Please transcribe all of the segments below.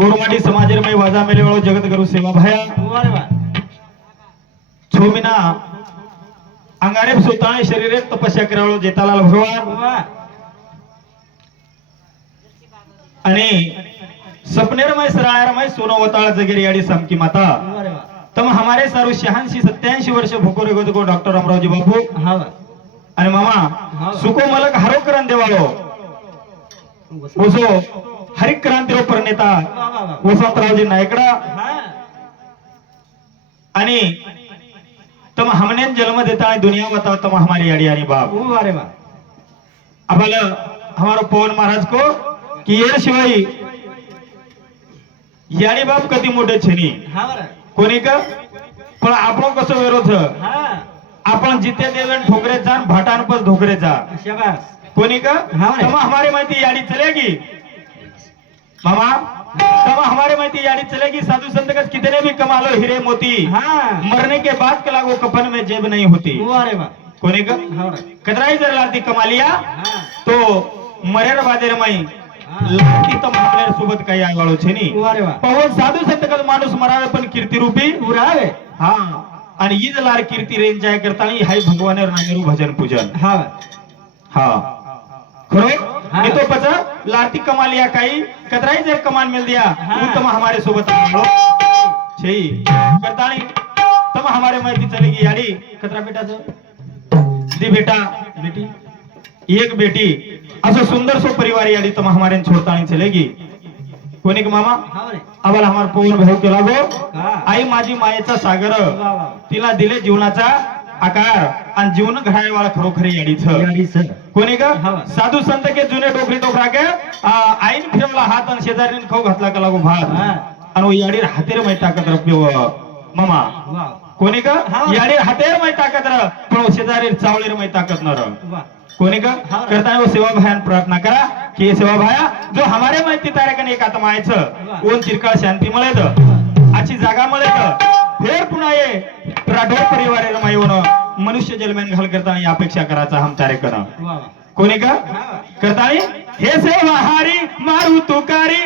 गोरमाटी समाजेर में वाजा मेले वालों जगत गुरु सेवा भाया छोमिना अंगारे सुताने शरीरे तपस्या करावलो जेतालाल भगवान आणि सपनेरमय सरायरमय सोनोवताळ जगेरी याडी समकी माता तम हमारे सारू 86 87 वर्ष भुकोरे गोदको डॉक्टर अमरावजी बापू आणि मामा सुको मलक हरो करन देवालो ओसो हरिक क्रांती रो प्रणेता वसंतरावजी नायकडा आणि तम हमने जन्म देता है दुनिया बताओ तम हमारी याडी आणि बाप अरे वाह अबल हमारो पवन महाराज को कि ये शिवाई याडी बाप कधी मोठे छेनी कोणी का पण आपण कसं विरोध आपण जिथे देवन ठोकरे जा भाटान पर धोकरे जा कोणी का तम हमारी माहिती याडी चलेगी मामा तब हमारे माहिती याडी चलेगी साधु संत का कितने भी कमा लो हीरे मोती मरने के बाद कला वो कफन में जेब नहीं होती कोणी का कतराई जर लाती कमा लिया तो मरेर बादेर माई लाती तम आपल्या सोबत काही आय वाळो छेनी पवन साधु संत का माणूस मरावे पण कीर्ती रूपी उरावे हा आणि ईज लार कीर्ती रेंज जाय करता हाय भगवानेर नामेरू भजन पूजन हा खरो ये तो पचा लारती कमा लिया काई कतराई जर कमान मिल दिया उत्तम हमारे सोबत छे करतानी तम हमारे माहिती चलेगी याडी कतरा बेटाचं दी बेटा बेटी एक बेटी असं सुंदर सो परिवार याडी तम हमारे छोड़तानी चलेगी कोणी का मामा आम्हाला हमार पवन भाऊ केला गो आई माझी मायेचा सागर तिला दिले जीवनाचा आकार आणि जीवन घडाय वाला खरोखरी याडीच कोणी का साधू संत के जुने डोकरी डोकरा के आईन फिरवला हात आणि शेजारीने खाऊ घातला का लागो भात आणि याडीर हातेर मै ताकत रप्यो मामा कोणी का याडीर हातेर मै ताकत र पण शेजारीर चावळीर मै ताकत न र कोणी का करता वो सेवा भायान प्रार्थना करा कि ये सेवा भाया जो हमारे माहिती तारेकन एक आत्मा आयचं ओन चिरकाळ शांती मिळेत आची जागा मिळेत फेर पुन्हा ये राठोड परिवार माईवन मनुष्य जन्मेन घाल करता अपेक्षा करायचा हम तारेकन कोणी का करता हे सेवा हारी मारू तुकारी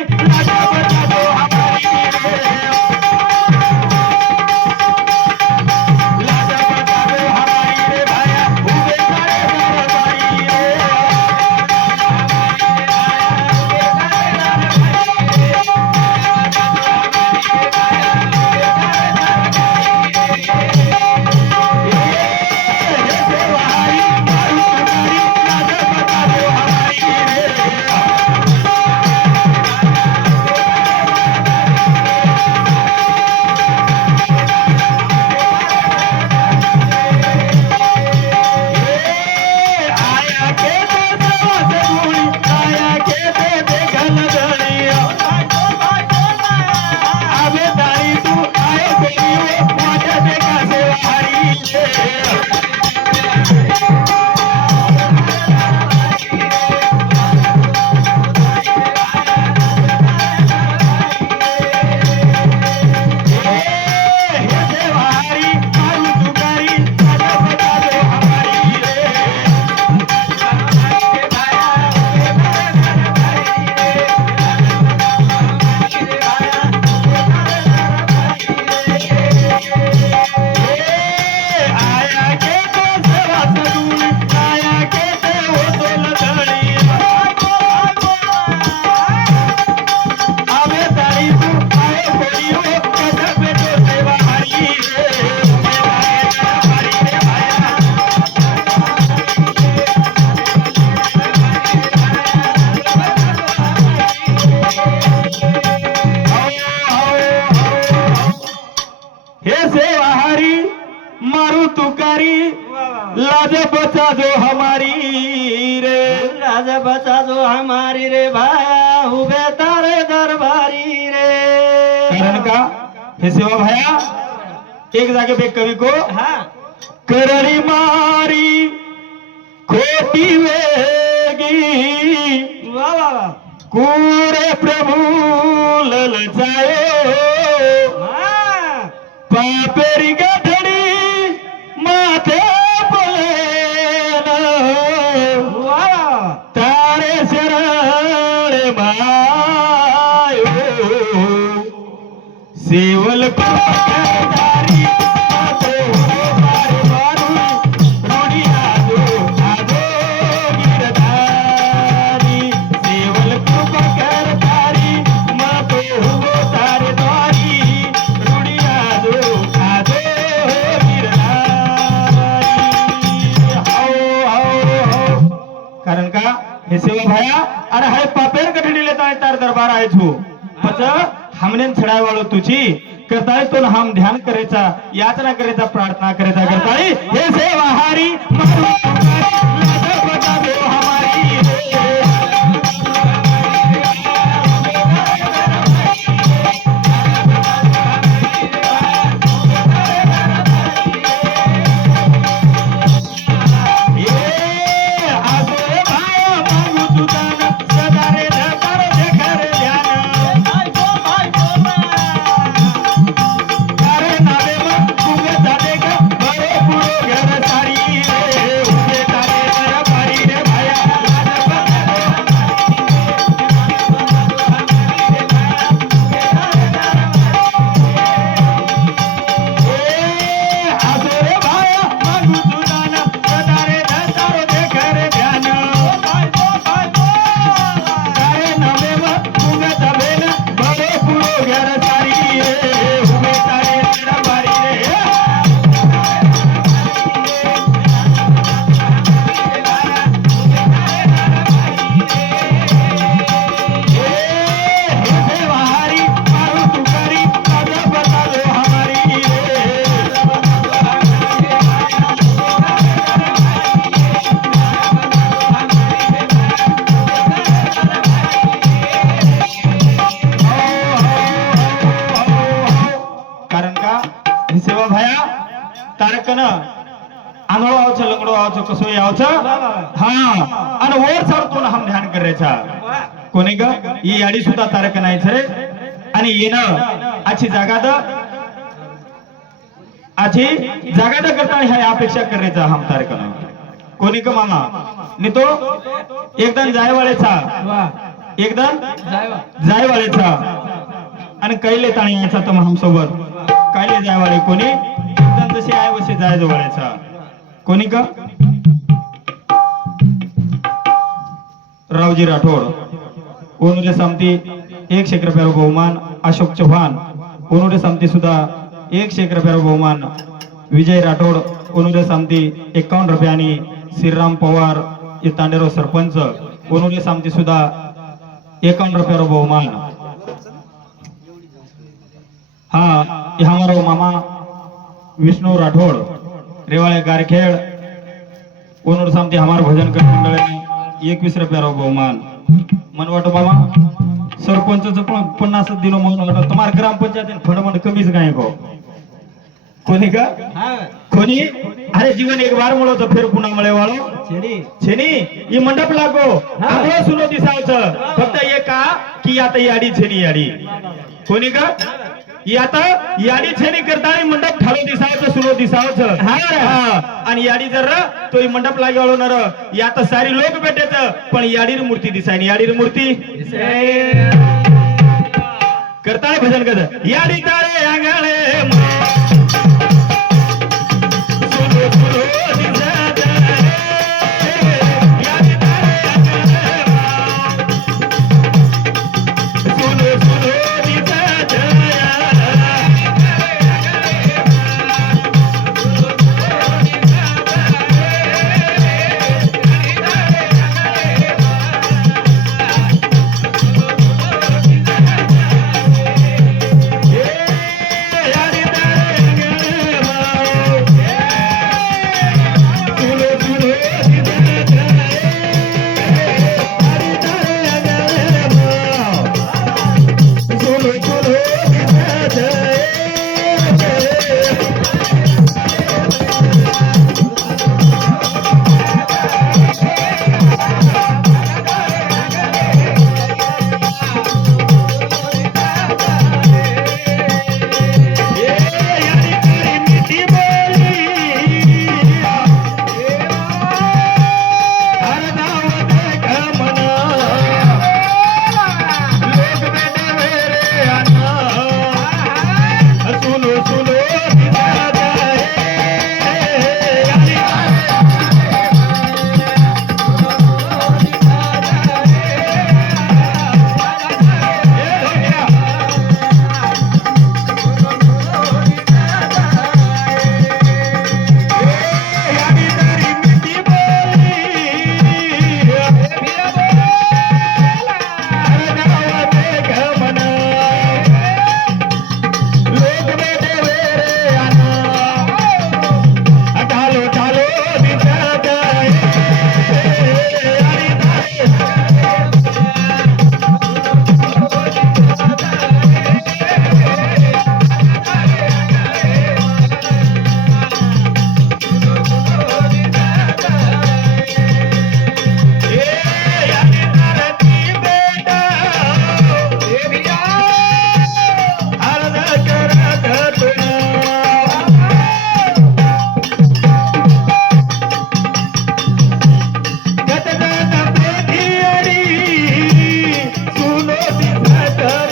लाज बचा जो हमारी रे लाज बचा जो हमारी रे भाया उभे तारे दरबारी रे कारण का हे सेवा भाया एक जागे पे कवि को करणी मारी खोटी वेगी वाह वाह कूरे प्रभु ललचायो पापेरी गठड़ी माथे तारे शरण मायो सेवल करतारी मातो बार बारू रुडिया दो आदो गिरधारी सेवल करतारी मातो तारे द्वारी रुडिया दो आदो गिरधारी हाओ कारण का हे सेवा भाया अरे हाय पापेर कठडी लेता है तार दरबार आहे छू पच हमने छडाय वालो तुझी करताय तो हम ध्यान करायचा याचना करायचा प्रार्थना करायचा करताय हे सेवा हारी मारू लाज बता दो हमारी सेवा भाया तारकन आंधळो आवछ लंगडो आवछ कसो आवछ हां आणि वर सरतून हम ध्यान करायचा कोणी ग ही याडी सुद्धा तारक नाही छे आणि येणं आची जागा करता है अपेक्षा करायचा हम तारकन कोणी ग मामा नि तो एकदम जायवाळेचा एकदम जायवाळेचा आणि कैले ताणी यायचा तर हम सोबत कायले जायवाळे कोणी एकदम जसे आहे वसे जाय जवळचा कोणी का रावजी राठोड ओनुरे सामती 100 रुपये बहुमान अशोक चव्हाण ओनुरे सामती सुद्धा 100 रुपये बहुमान विजय राठोड ओनुरे सामती 51 रुपयांनी श्रीराम पवार ये तांडेरो सरपंच ओनुरे सामती सुद्धा 51 रुपये बहुमान हाँ ये हमारो मामा विष्णु राठोड रेवाळे गारखेड ओनूर सामती हमार भजन कर मंडळ 21 रुपये बहुमान मन वाटो मामा सरपंचचं पण 50 दिनो मन वाटो तुम्हार ग्रामपंचायत फंड मंड कमीच काय को कोणी का कोणी अरे जीवन एक बार मुळो तो फिर पुन्हा मळे वाळो छेनी ये मंडप लागो आपलो सुनो दिसावच फक्त एका की आता याडी छेनी याडी कोणी का आता याडी छेनी करताना मंडप ठालो दिसावचं सुनो दिसावचं आणि याडी जर तो मंडप लागे वाळो नर यात सारी लोक भेटेच पण याडीर मूर्ती दिसायनी याडीर मूर्ती करताना भजन कर याडी तारे आंगळे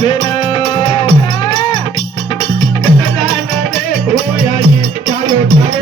सेन कतदान देखो यारी चालो चालो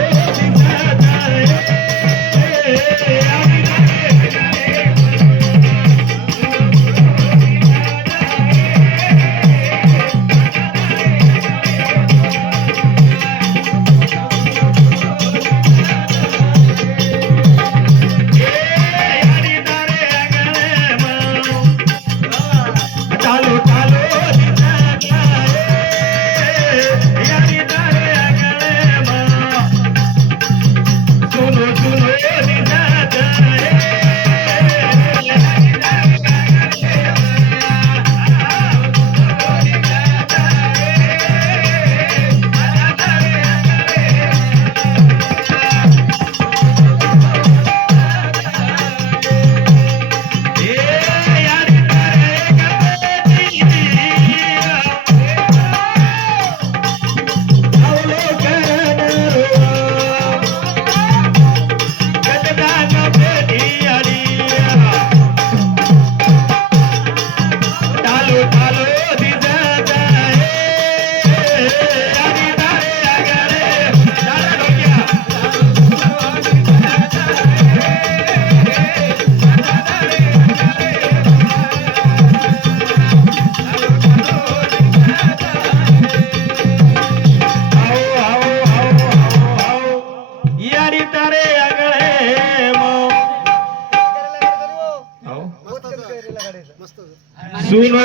दिसत आहे सुनो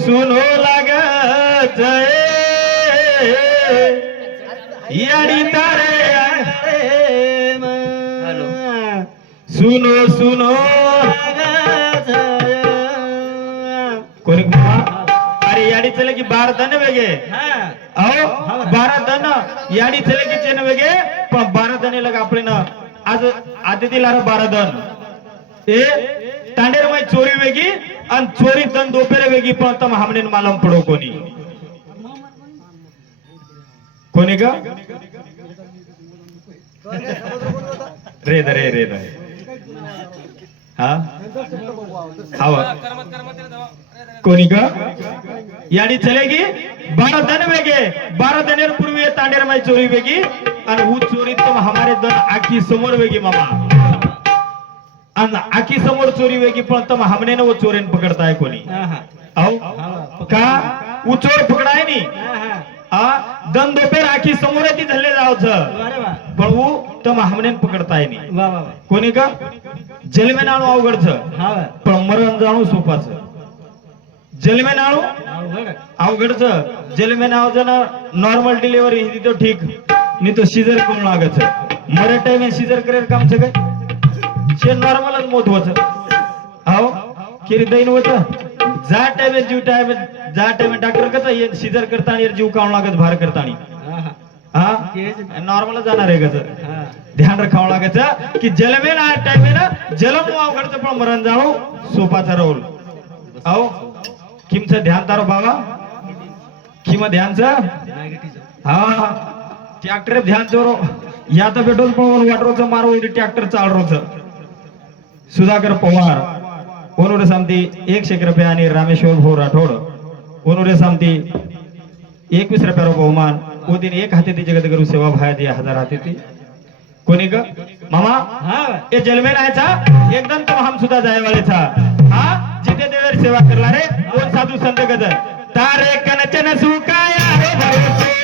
सुनो लागत याडी तारे सुनो सुनो कोणी अरे याडी चले की 12 दन वेगे अहो 12 दन याडी चले की चेन वेगे पण 12 दने लग आपले ना आज आधी दिला 12 दन ए तांडेर माई चोरी वेगी आणि चोरी दन दोपेरे वेगी पण तम हमने मालूम पडो कोणी कोणी ग रे रे रे रे हा हवा कोणी ग याडी चलेगी 12 दन वेगे 12 दनेर पूर्वी तांडेर माई चोरी वेगी आणि वो चोरी तम हमारे दन आखी समोर वेगी मामा आखी समोर चोरी वेगी पण तम हमने वो चोरेन पकडताय कोणी अहो का वो चोर पकडाय नी दन दोपेर आखी समोर ती धरले जावच पण वो तम हमने पकडताय नी कोणी का जलमे नाणू अवघडच पण मरण जाणू सोपाच जलमे नाणू अवघडच जलमे नाव जण नॉर्मल डिलिव्हरी ही तो ठीक नी तो सीजर करून लागत मरे टाइम सीजर करेल काम सगळं शे नॉर्मलच मोत होत हो किरी दैन होत जा टाइम डॉक्टर कसा सीजर करता आणि जीव काढून लागत भार करता हा नॉर्मल जाणार आहे कसं ध्यान रखावं लागायचं की जलमे ना टाइम ना जलम अवघडचं पण मरण जाणू सोपाचा रोल अहो किमचं ध्यान तारो बाबा किम ध्यानचं हा ट्रॅक्टर ध्यान चोरो या तर पेट्रोल पण वाटरोचं मारो ट्रॅक्टर चालरोचं सुधाकर पवार ओनुरे सामती 100 रुपया आणि रामेश्वर भाऊ राठोड ओनुरे सामती 21 रुपया बहुमान वो दिन एक हाते ती जगत गुरु सेवा भाया दिया 1000 हाते ती कोणी ग मामा ये जलमे राहायचा एकदम तो हम सुद्धा जाय वाले था हा जिथे देवर सेवा करला रे कोण साधू संत गजर तारे कनचन सुकाया रे भरोसे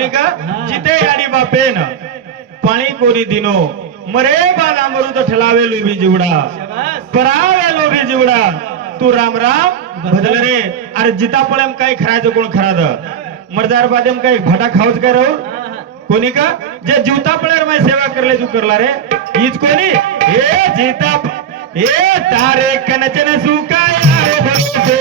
कोणी का जिथे याडी बापेन पाणी कोणी दिनो मरे बाला मरुद ठलावे लोभी जीवडा परावे लोभी जीवडा तू राम राम बदल रे अरे जिता पळम काय खरायचं कोण खराद मर्दार बादेम काय भटा खाऊच काय राहू कोणी का जे जीवता पळर मै सेवा करले तू करला रे हीच कोणी हे जीता हे तारे कनचन सुकाय रे भक्तो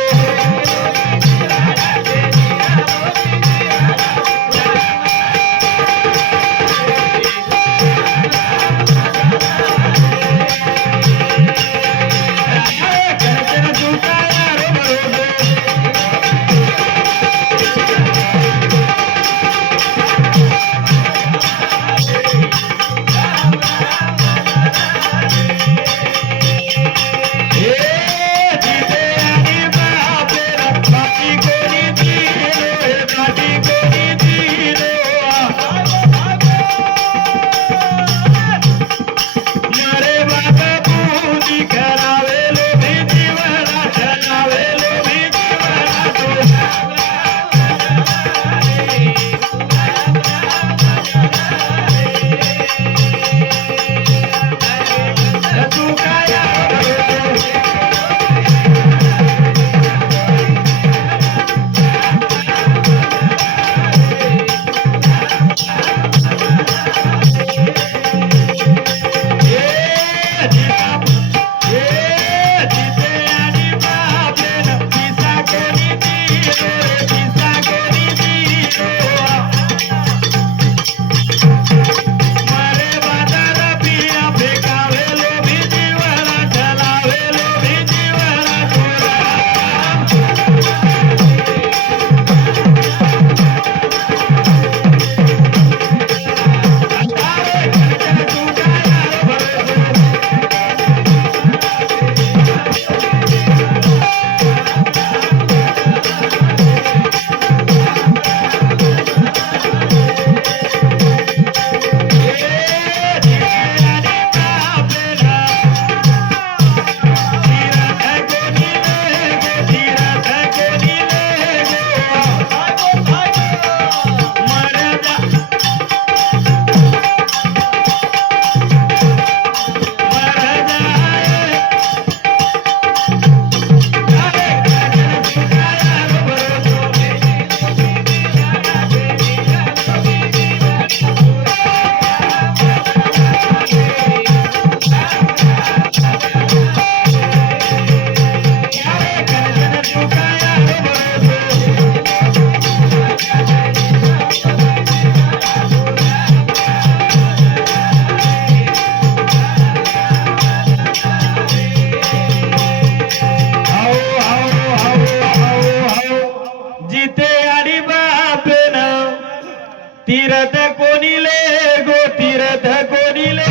तीरथ कोणीले गो तीरथ कोणीले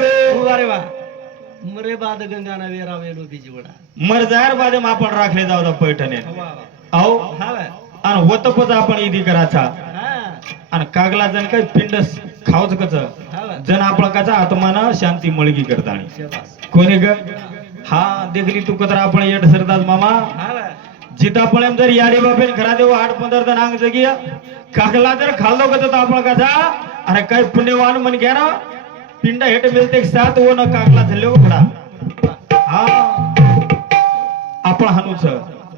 गो अरे वा मरे बाद गंगा ना वेरा वेलो बिजवडा मरजार बाद आपण राखले जाऊ पैठणे अहो आणि होत पच आपण इदी कराचा आणि कागला जण काय पिंड खाऊच कच जण आपला काचा आत्माना शांती मळगी करतानी कोणी ग हा देखली तू कतर आपण येड सरदास मामा जिता पळेम जर याडी बापेन घरा देव 8-15 जण अंग जगिया कागला जर खाल्लो कत आपण काचा अरे काय पुण्यवान मन घ्या ना पिंड हेट मिलते साथ वो न कागला धल्ले खडा हा आपण हानुच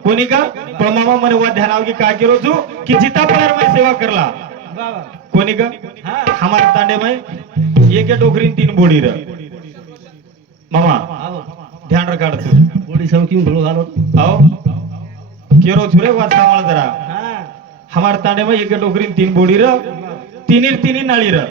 कोणी का पण मामा मने वा ध्यानाव की काय केलो तू की जिता पळर मैं सेवा करला कोणी का हमार तांडे में एक डोकरीन 3 बोडी र मामा ध्यान रखाड तू बोडी सौकी भलो घालो आओ केरो छुरे वाच कामाला जरा हमार तांडे में एक डोकरीन 3 बोडी र तीन नाळी र